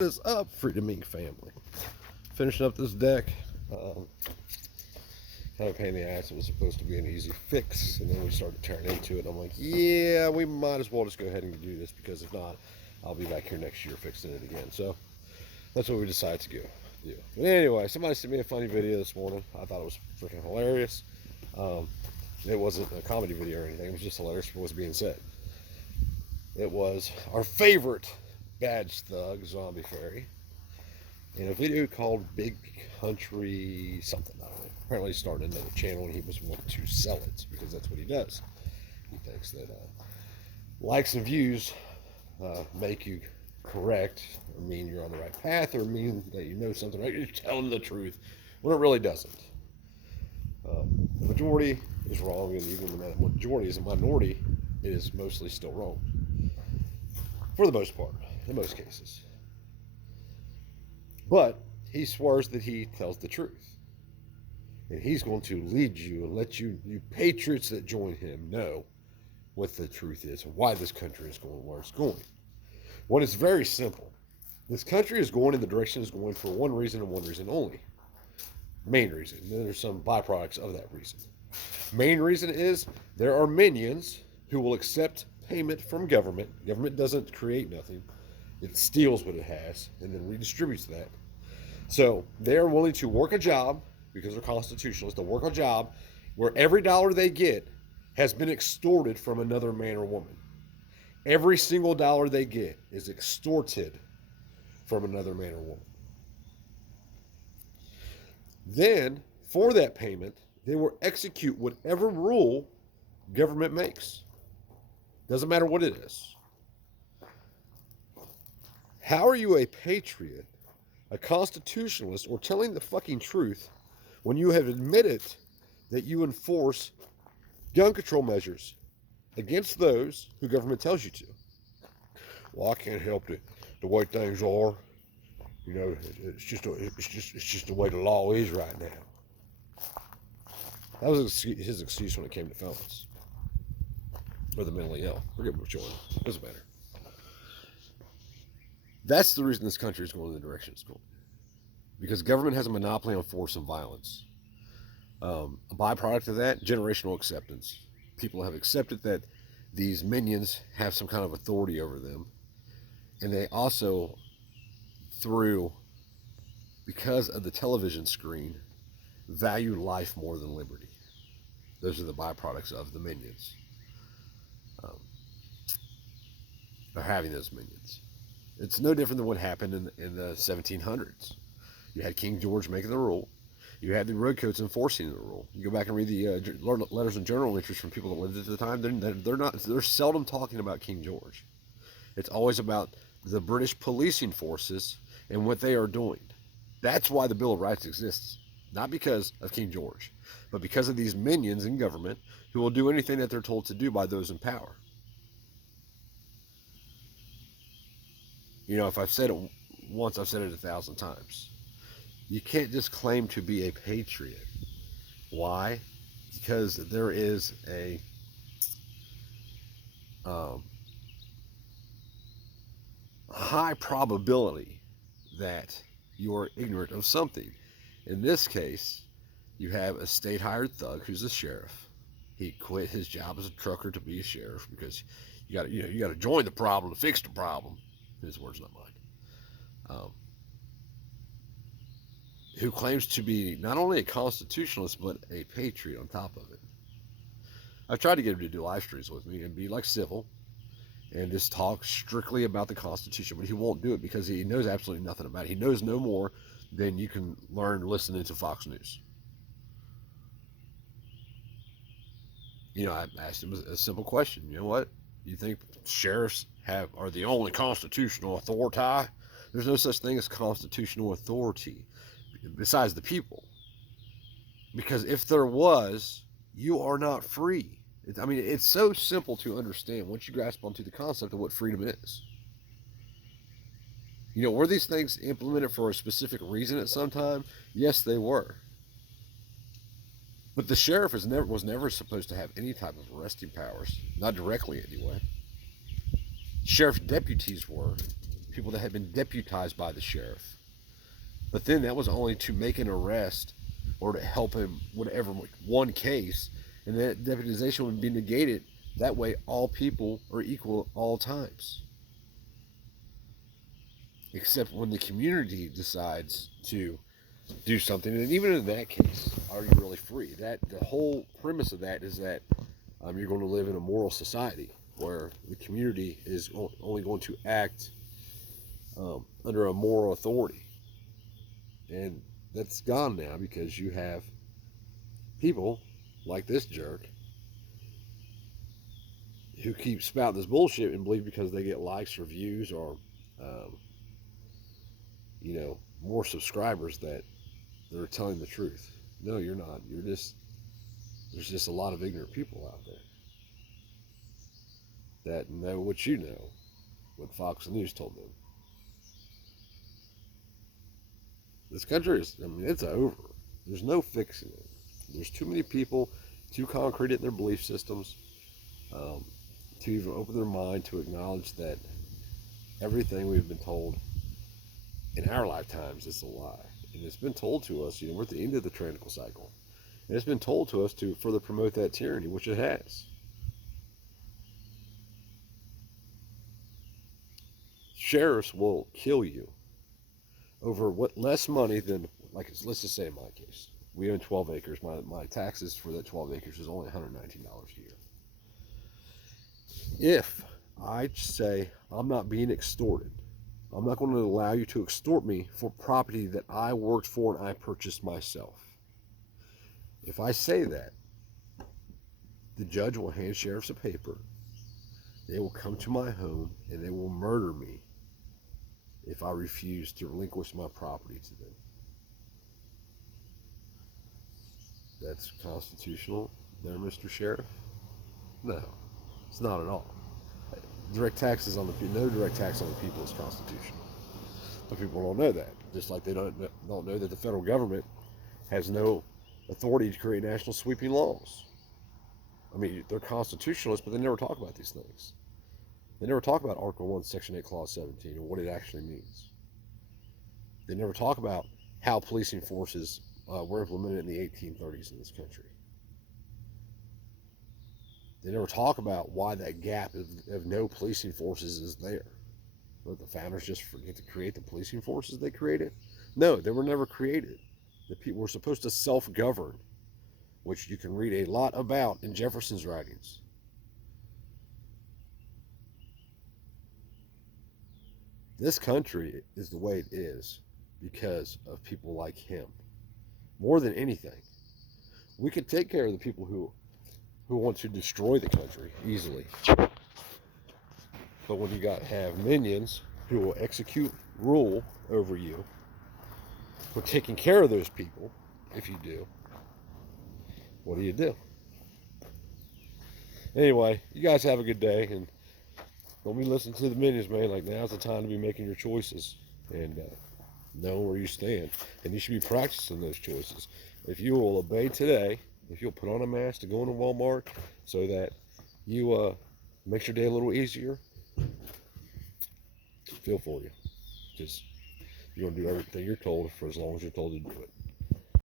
What is up, Freedom Inc. family? Finishing up this deck. Kind of a pain in the ass. It was supposed to be an easy fix, and then we started tearing into it. I'm like, yeah, we might as well just go ahead and do this, because if not, I'll be back here next year fixing it again. So that's what we decided to do. But anyway, somebody sent me a funny video this morning. I thought it was freaking hilarious. It wasn't a comedy video or anything. It was just hilarious for what was being said. It was our favorite badge thug, Zombie Fairy, in a video called Big Country something. I don't know. Apparently he started another channel and he was wanting to sell it, because that's what he does. He thinks that likes and views make you correct, or mean you're on the right path, or mean that you know something right. You're telling the truth, when it really doesn't. The majority is wrong, and even when the majority is a minority, it is mostly still wrong. For the most part, in most cases. But he swears that he tells the truth. And he's going to lead you and let you patriots that join him, know what the truth is and why this country is going where it's going. Well, it's very simple. This country is going in the direction it's going for one reason and one reason only. Main reason. And then there's some byproducts of that reason. Main reason is there are minions who will accept payment from government. Government doesn't create nothing. It steals what it has and then redistributes that. So they are willing to work a job, because they're constitutionalists, to work a job where every dollar they get has been extorted from another man or woman. Every single dollar they get is extorted from another man or woman. Then, for that payment, they will execute whatever rule government makes. Doesn't matter what it is. How are you a patriot, a constitutionalist, or telling the fucking truth when you have admitted that you enforce gun control measures against those who government tells you to? Well, I can't help it. The way things are, you know, it's just the way the law is right now. That was his excuse when it came to felons or the mentally ill. Forget which one. Doesn't matter. That's the reason this country is going in the direction it's going. Because government has a monopoly on force and violence. A byproduct of that, generational acceptance. People have accepted that these minions have some kind of authority over them. And they also, because of the television screen, value life more than liberty. Those are the byproducts of the minions. Or having those minions. It's no different than what happened in the 1700s. You had King George making the rule. You had the redcoats enforcing the rule. You go back and read the letters and journal entries from people that lived at the time. They're seldom talking about King George. It's always about the British policing forces and what they are doing. That's why the Bill of Rights exists. Not because of King George, but because of these minions in government who will do anything that they're told to do by those in power. You know, if I've said it once, I've said it 1,000 times. You can't just claim to be a patriot. Why? Because there is a high probability that you are ignorant of something. In this case, you have a state-hired thug who's a sheriff. He quit his job as a trucker to be a sheriff because you got to join the problem to fix the problem. His words, not mine. Who claims to be not only a constitutionalist, but a patriot on top of it. I've tried to get him to do live streams with me and be like civil and just talk strictly about the Constitution, but he won't do it because he knows absolutely nothing about it. He knows no more than you can learn listening to Fox News. You know, I asked him a simple question. You know what? You think sheriffs are the only constitutional authority? There's no such thing as constitutional authority besides the people. Because if there was, you are not free. It's so simple to understand once you grasp onto the concept of what freedom is. You know, were these things implemented for a specific reason at some time? Yes, they were. But the sheriff was never supposed to have any type of arresting powers. Not directly, anyway. Sheriff deputies were, people that had been deputized by the sheriff. But then that was only to make an arrest or to help him whatever one case, and that deputization would be negated. That way, all people are equal at all times. Except when the community decides to do something, and even in that case, are you really free? That the whole premise of that is that you're going to live in a moral society where the community is only going to act under a moral authority, and that's gone now because you have people like this jerk who keep spouting this bullshit and believe because they get likes or views or more subscribers that they're telling the truth. No, you're not. There's just a lot of ignorant people out there that know what you know, what Fox News told them. This country it's over. There's no fixing it. There's too many people, too concrete in their belief systems, to even open their mind to acknowledge that everything we've been told in our lifetimes is a lie. And it's been told to us, we're at the end of the tyrannical cycle. And it's been told to us to further promote that tyranny, which it has. Sheriffs will kill you over what less money than, let's just say in my case, we own 12 acres. My taxes for that 12 acres is only $119 a year. If I say I'm not being extorted, I'm not going to allow you to extort me for property that I worked for and I purchased myself. If I say that, the judge will hand sheriffs a paper. They will come to my home and they will murder me if I refuse to relinquish my property to them. That's constitutional there, Mr. Sheriff? No, it's not at all. Direct taxes on no direct tax on the people is constitutional. But people don't know that. Just like they don't know that the federal government has no authority to create national sweeping laws. They're constitutionalists, but they never talk about these things. They never talk about Article 1, Section 8, Clause 17, and what it actually means. They never talk about how policing forces were implemented in the 1830s in this country. They never talk about why that gap of no policing forces is there. But the founders just forget to create the policing forces they created? No, they were never created. The people were supposed to self-govern, which you can read a lot about in Jefferson's writings. This country is the way it is because of people like him. More than anything. We could take care of the people who want to destroy the country easily. But when you have minions who will execute rule over you, for taking care of those people, if you do, what do? Anyway, you guys have a good day, and don't be listening to the minions, man. Now's the time to be making your choices and know where you stand. And you should be practicing those choices. If you will obey today, if you'll put on a mask to go into Walmart so that you makes your day a little easier, feel for you. Just you're going to do everything you're told for as long as you're told to do it.